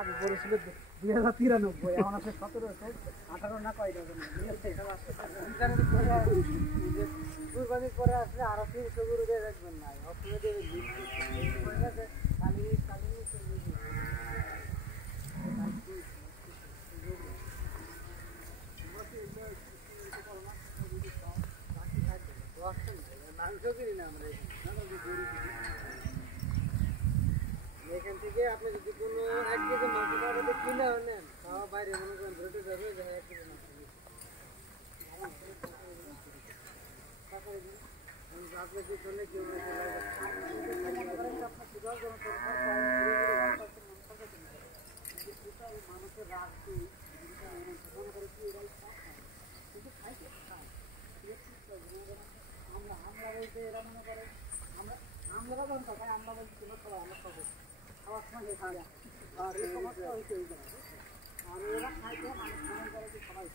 আগে বলেছিল 2093 এখন আছে 1718 না কয় ডজন কুরবানির পরে আসলে আরো 300 গরু দিয়ে দেখবেন না অসুবিধা দেবে কালি কালি এখান থেকে আপনি যদি কোনো 1 কেজি মাংস খাওয়াতে কিনে নেন তাও বাইরে মনে করেন ধরে যাবে যে 1 কেজি মাংস আপনি কি করলে কেউ মানুষের রাখতে মনে করে কি কিন্তু খাইতে আমরা বলতে এরা মনে করে আমরা জানতো ভাই আমরা বলছি তোমার খাওয়া আমরা খাবো খাওয়ার সময় খাওয়া আর এই সমস্যা হয়েছে আর এরা খাইতে মানুষ মনে করে যে সবাই